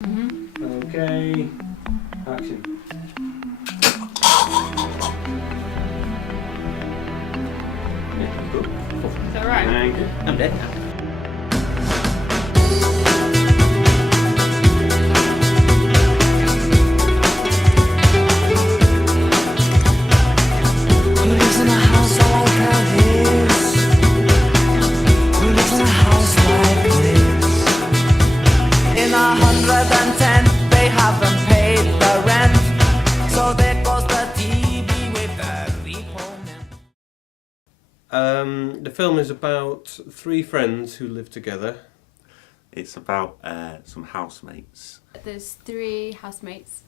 Okay, action. Yeah, good. Is that right? Thank you. I'm dead now. Who lives in a house like this? Who lives in a house like this? In 110, they haven't paid the rent, so there goes the TV with the repo man. The film is about three friends who live together. It's about some housemates. There's three housemates.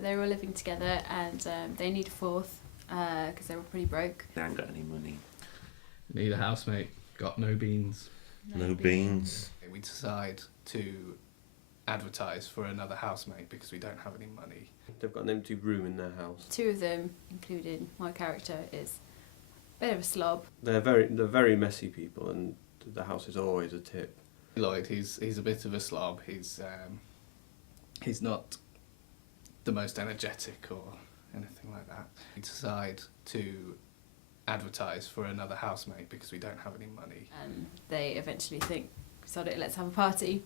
They're all living together and they need a fourth because they're all pretty broke. They haven't got any money. Need a housemate, got no beans. No beans. We decide to advertise for another housemate because we don't have any money. They've got an empty room in their house. Two of them, including my character, is a bit of a slob. They're very messy people, and the house is always a tip. Lloyd, he's a bit of a slob. He's not the most energetic or anything like that. We decide to advertise for another housemate because we don't have any money. And they eventually think, sod it, let's have a party.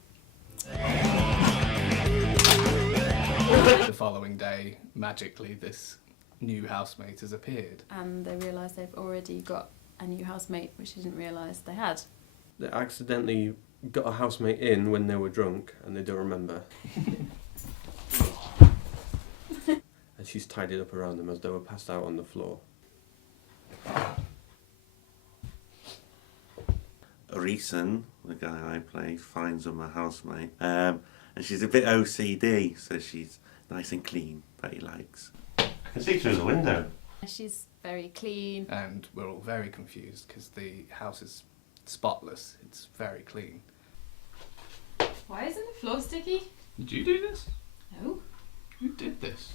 The following day, magically, this new housemate has appeared. And they realise they've already got a new housemate, which they didn't realise they had. They accidentally got a housemate in when they were drunk, and they don't remember. And she's tidied up around them as they were passed out on the floor. Reason, the guy I play, finds them a housemate. And she's a bit OCD, so she's nice and clean, that he likes. I can see through the window. She's very clean. And we're all very confused because the house is spotless. It's very clean. Why isn't the floor sticky? Did you do this? No. Who did this?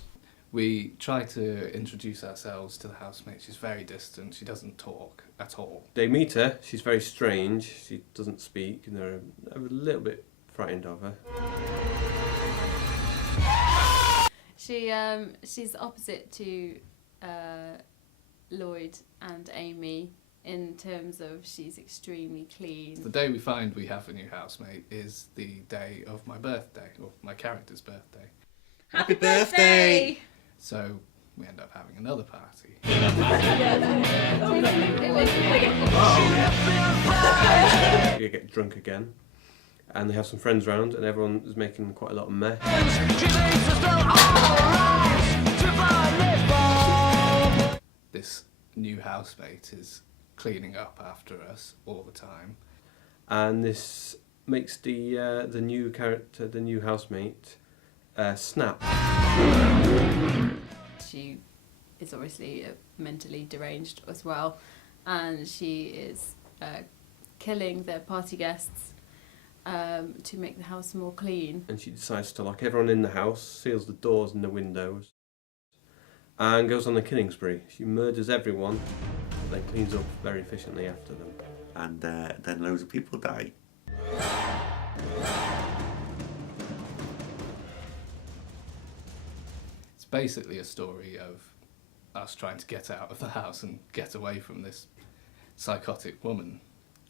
We try to introduce ourselves to the housemate. She's very distant. She doesn't talk at all. They meet her. She's very strange. She doesn't speak, and they're a little bit frightened of her. She's opposite to Lloyd and Amy in terms of she's extremely clean. The day we find we have a new housemate is the day of my birthday, or my character's birthday. Happy birthday! So we end up having another party. They get drunk again, and they have some friends round, and everyone is making quite a lot of mess. This new housemate is cleaning up after us all the time. And this makes the new character, the new housemate, snap. She is obviously mentally deranged as well, and she is killing their party guests to make the house more clean. And she decides to lock everyone in the house, seals the doors and the windows, and goes on a killing spree. She murders everyone, but then cleans up very efficiently after them. And then loads of people die. It's basically a story of us trying to get out of the house and get away from this psychotic woman.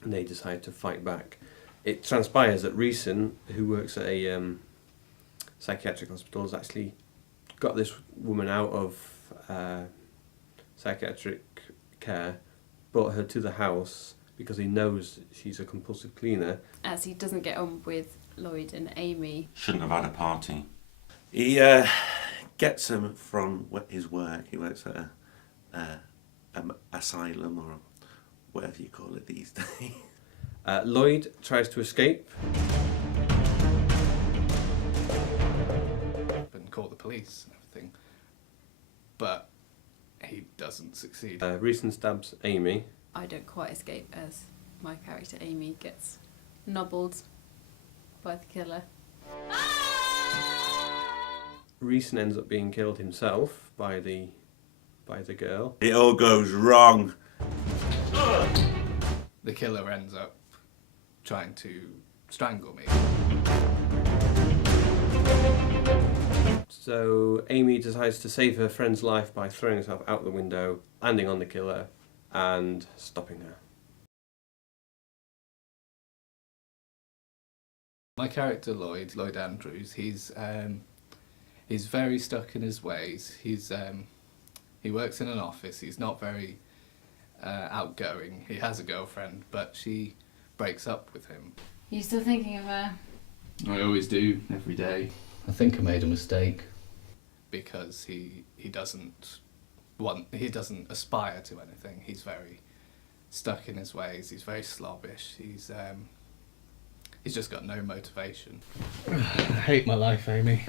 And they decide to fight back. It transpires that Reeson, who works at a psychiatric hospital, has actually got this woman out of psychiatric care, brought her to the house because he knows she's a compulsive cleaner. As he doesn't get on with Lloyd and Amy. Shouldn't have had a party. He gets them from his work. He works at an asylum or whatever you call it these days. Lloyd tries to escape. And call the police and everything. But he doesn't succeed. Reeson stabs Amy. I don't quite escape as my character Amy gets nobbled by the killer. Reeson ends up being killed himself by the girl. It all goes wrong. The killer ends up trying to strangle me. So Amy decides to save her friend's life by throwing herself out the window, landing on the killer, and stopping her. My character Lloyd Andrews, he's very stuck in his ways. He works in an office. He's not very outgoing. He has a girlfriend, but she breaks up with him. You still thinking of her? I always do, every day. I think I made a mistake. Because he doesn't aspire to anything. He's very stuck in his ways. He's very slobbish. He's just got no motivation. I hate my life, Amy.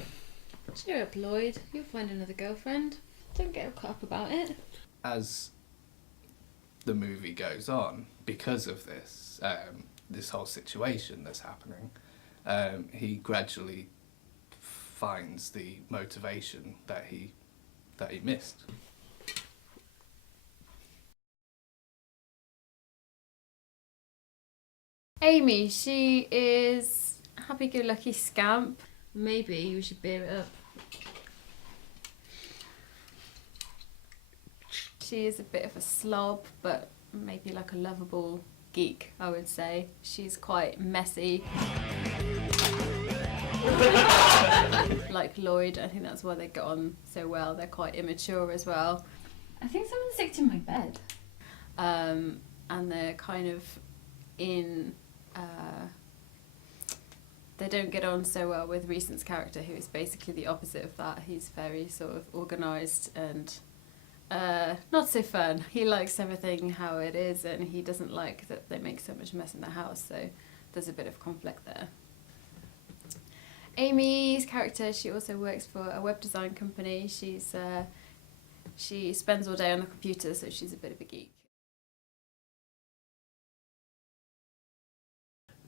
Cheer up, Lloyd. You'll find another girlfriend. Don't get caught up about it. As the movie goes on, because of this whole situation that's happening, he gradually finds the motivation that he missed. Amy, she is a happy-go-lucky scamp. Maybe you should bear it up. She is a bit of a slob, but maybe like a lovable geek, I would say. She's quite messy. Like Lloyd, I think that's why they get on so well. They're quite immature as well. I think someone sticked in my bed. And they're kind of in... they don't get on so well with Recent's character, who is basically the opposite of that. He's very sort of organised and not so fun. He likes everything how it is, and he doesn't like that they make so much mess in the house, so there's a bit of conflict there. Amy's character, she also works for a web design company. She spends all day on the computer, so she's a bit of a geek.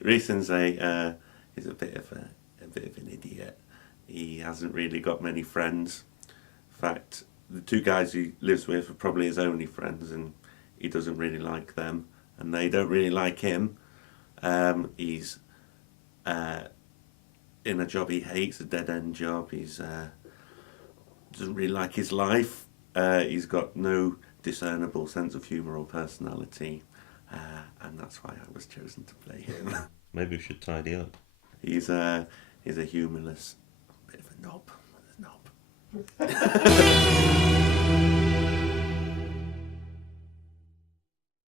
Ethan's is a bit of an idiot. He hasn't really got many friends. In fact, the two guys he lives with are probably his only friends, and he doesn't really like them, and they don't really like him. He's in a job he hates, a dead-end job. He's doesn't really like his life. He's got no discernible sense of humour or personality, and that's why I was chosen to play him. Maybe we should tidy up. He's a humourless bit of a knob.